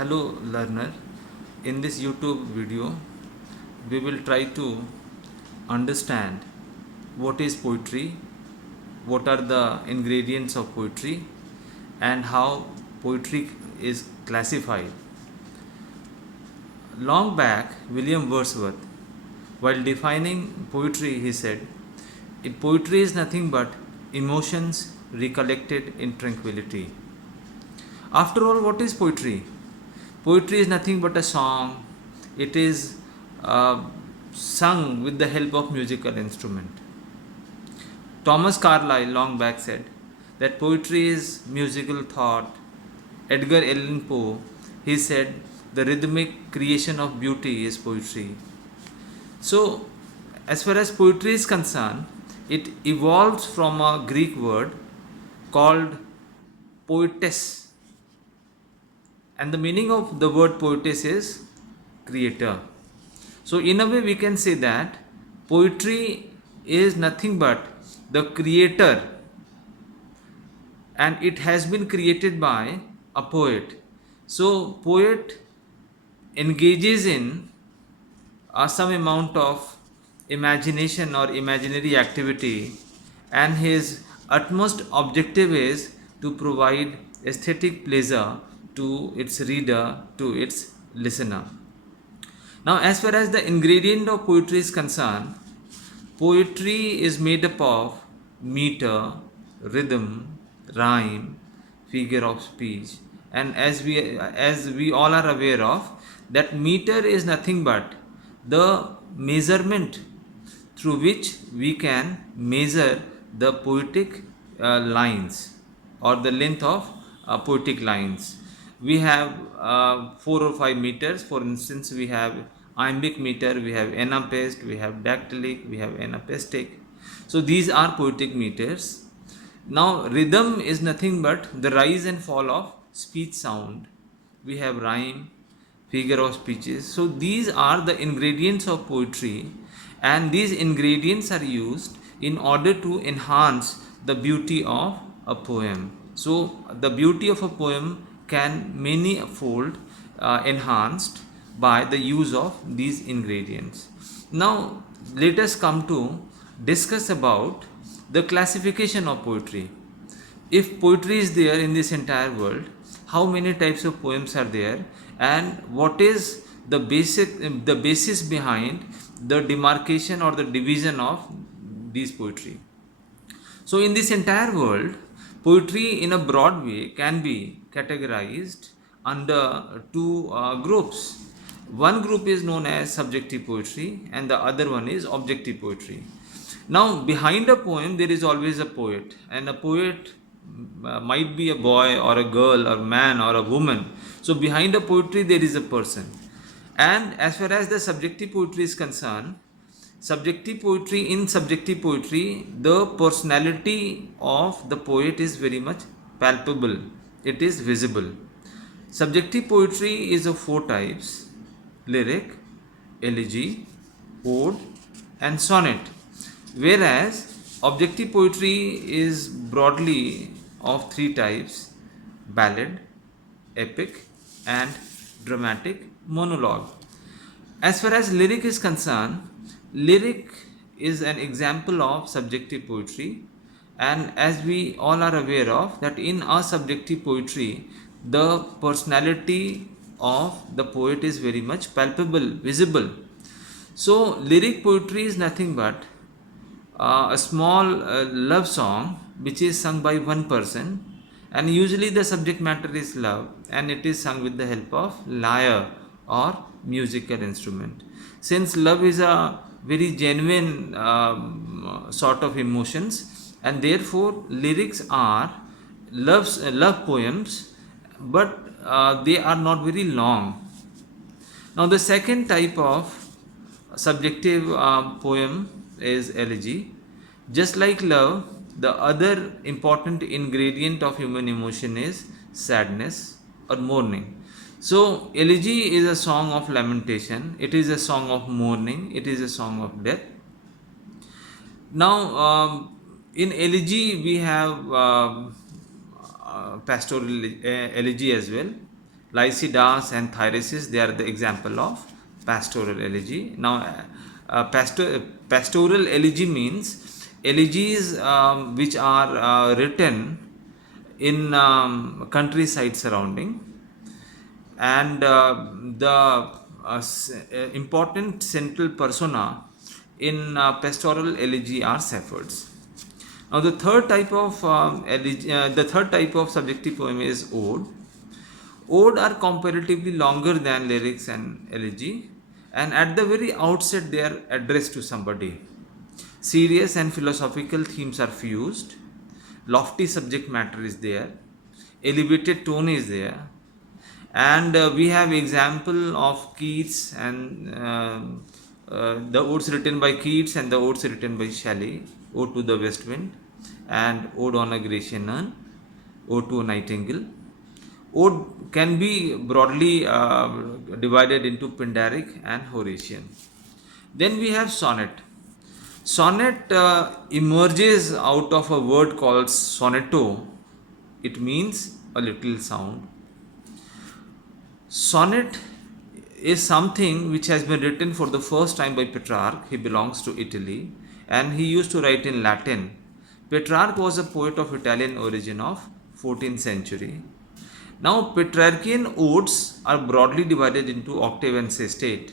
Hello learner, in this YouTube video we will try to understand what is poetry, what are the ingredients of poetry and how poetry is classified. Long back, William Wordsworth, while defining poetry, he said, Poetry is nothing but emotions recollected in tranquility." After all, what is poetry? Poetry is nothing but a song. It is uh, sung with the help of musical instrument. Thomas Carlyle long back said that poetry is musical thought. Edgar Allan Poe, he said, the rhythmic creation of beauty is poetry. So, as far as poetry is concerned, it evolves from a Greek word called poetes, and the meaning of the word poetess is creator. So, in a way, we can say that poetry is nothing but the creator, and it has been created by a poet. So, poet engages in some amount of imagination or imaginary activity, and his utmost objective is to provide aesthetic pleasure to its reader, to its listener. Now, as far as the ingredient of poetry is concerned, poetry is made up of meter, rhythm, rhyme, figure of speech, and as we all are aware of, that meter is nothing but the measurement through which we can measure the poetic lines or the length of poetic lines. We have 4 or 5 meters. For instance, we have iambic meter, we have anapest, we have dactylic, we have anapestic. So these are poetic meters. Now rhythm is nothing but the rise and fall of speech sound. We have rhyme, figure of speeches. So these are the ingredients of poetry, and these ingredients are used in order to enhance the beauty of a poem. So the beauty of a poem can many-fold enhanced by the use of these ingredients. Now let us come to discuss about the classification of poetry. If poetry is there in this entire world, how many types of poems are there, and what is the basis behind the demarcation or the division of these poetry? So in this entire world, poetry in a broad way can be categorized under two groups. One group is known as subjective poetry and the other one is objective poetry. Now behind a poem there is always a poet, and a poet might be a boy or a girl or man or a woman. So behind a poetry there is a person. And as far as the subjective poetry is concerned, in subjective poetry, the personality of the poet is very much palpable, it is visible. Subjective poetry is of four types: lyric, elegy, ode, and sonnet. Whereas objective poetry is broadly of three types: ballad, epic, and dramatic monologue. As far as lyric is concerned, lyric is an example of subjective poetry, and as we all are aware of, that in our subjective poetry, the personality of the poet is very much palpable, visible. So, lyric poetry is nothing but a small love song which is sung by one person, and usually the subject matter is love, and it is sung with the help of lyre or musical instrument. Since love is a very genuine sort of emotions, and therefore lyrics are love poems, but they are not very long. Now the second type of subjective poem is elegy. Just like love, the other important ingredient of human emotion is sadness or mourning. So elegy is a song of lamentation, it is a song of mourning, it is a song of death. Now in elegy we have pastoral elegy as well, Lycidas and Thyrsis, they are the example of pastoral elegy. Now, pastoral elegy means elegies which are written in countryside surrounding, and important central persona in pastoral elegy are shepherds. Now, the third type of subjective poem is ode. Ode are comparatively longer than lyrics and elegy, and at the very outset they are addressed to somebody. Serious and philosophical themes are fused, lofty subject matter is there, elevated tone is there, and we have example of Keats and the odes written by Keats and the odes written by Shelley, Ode to the West Wind and Ode on a Grecian Urn, Ode to a Nightingale. Ode can be broadly divided into Pindaric and Horatian. Then we have sonnet. Sonnet emerges out of a word called sonetto. It means a little sound. Sonnet is something which has been written for the first time by Petrarch. He belongs to Italy and he used to write in Latin. Petrarch was a poet of Italian origin of 14th century. Now, Petrarchian odes are broadly divided into octave and sestate.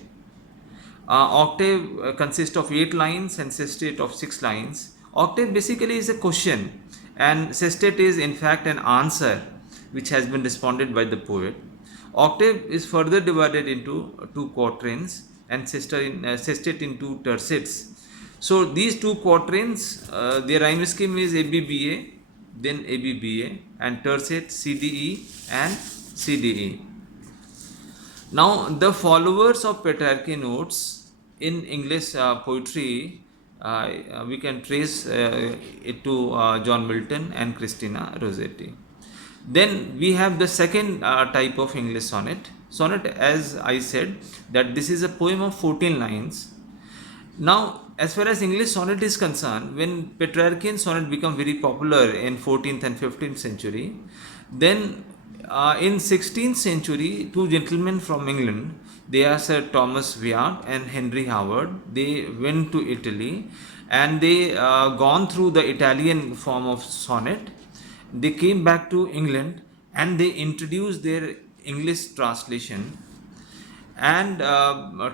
Octave consists of 8 lines and sestate of 6 lines. Octave basically is a question, and sestate is in fact an answer which has been responded by the poet. Octave is further divided into 2 quatrains and sestate into tercets. So these 2 quatrains, their rhyme scheme is ABBA, then ABBA, and tercet CDE and CDE. Now, the followers of Petrarchian odes in English poetry, we can trace it to John Milton and Christina Rossetti. Then we have the second type of English sonnet. Sonnet, as I said, that this is a poem of 14 lines. Now, as far as English sonnet is concerned, when Petrarchian sonnet become very popular in 14th and 15th century, then in 16th century, 2 gentlemen from England, they are Sir Thomas Wyatt and Henry Howard. They went to Italy and they gone through the Italian form of sonnet. They came back to England and they introduced their English translation. And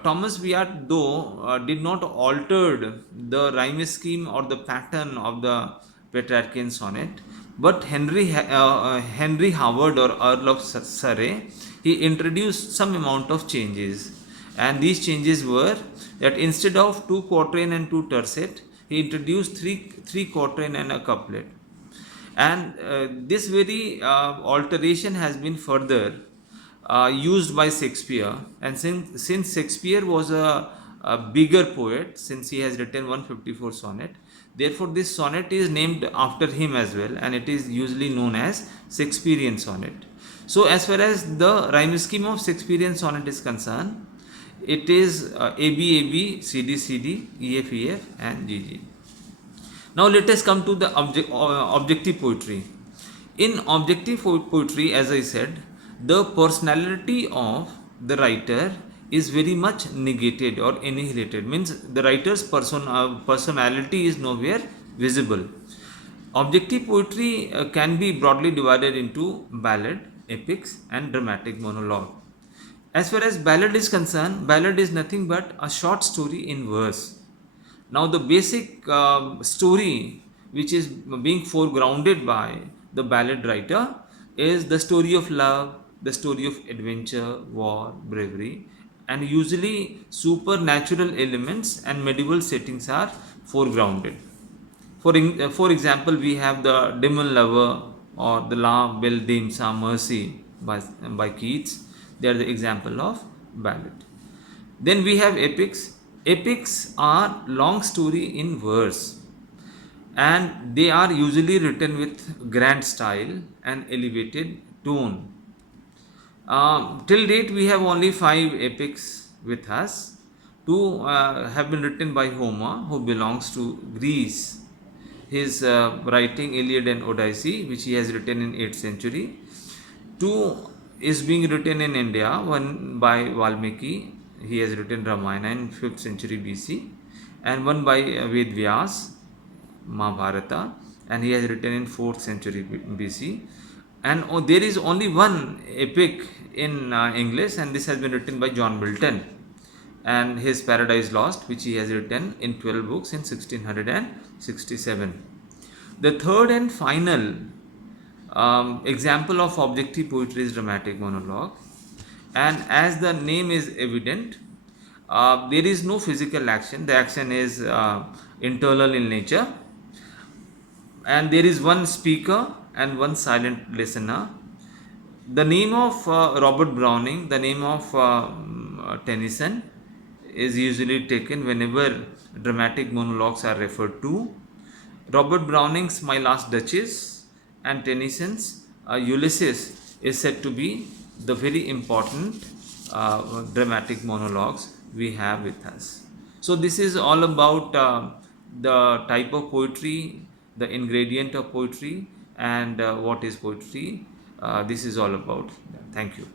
Thomas Wyatt, though, did not alter the rhyme scheme or the pattern of the Petrarchian sonnet, but Henry Howard, or Earl of Surrey, he introduced some amount of changes, and these changes were that instead of 2 quatrain and 2 tercet, he introduced three quatrain and a couplet, and this very alteration has been further used by Shakespeare. And since Shakespeare was a bigger poet, since he has written 154 sonnet, therefore this sonnet is named after him as well, and it is usually known as Shakespearean sonnet. So as far as the rhyme scheme of Shakespearean sonnet is concerned, it is AB AB, CD CD, EF EF and GG. Now let us come to the objective poetry. In objective poetry, as I said, the personality of the writer is very much negated or annihilated, means the writer's personality is nowhere visible. Objective poetry can be broadly divided into ballad, epics and dramatic monologue. As far as ballad is concerned, ballad is nothing but a short story in verse. Now the basic story which is being foregrounded by the ballad writer is the story of love, the story of adventure, war, bravery, and usually supernatural elements and medieval settings are foregrounded. For example, we have the Demon Lover or the La Belle Dame Sans Mercy by Keats. They are the example of ballad. Then we have epics. Epics are long story in verse, and they are usually written with grand style and elevated tone. Till date, we have only 5 epics with us. 2 have been written by Homer, who belongs to Greece. His writing Iliad and Odyssey, which he has written in 8th century. 2 is being written in India, one by Valmiki. He has written Ramayana in 5th century BC, and one by Ved Vyas, Mahabharata, and he has written in 4th century BC. And there is only one epic in English, and this has been written by John Milton, and his Paradise Lost, which he has written in 12 books in 1667. The third and final example of objective poetry is dramatic monologue, and as the name is evident, there is no physical action. The action is internal in nature, and there is one speaker and one silent listener. The name of Robert Browning, the name of Tennyson is usually taken whenever dramatic monologues are referred to. Robert Browning's My Last Duchess and Tennyson's Ulysses is said to be the very important dramatic monologues we have with us. So this is all about the type of poetry, the ingredient of poetry, and what is poetry. This is all about. Thank you.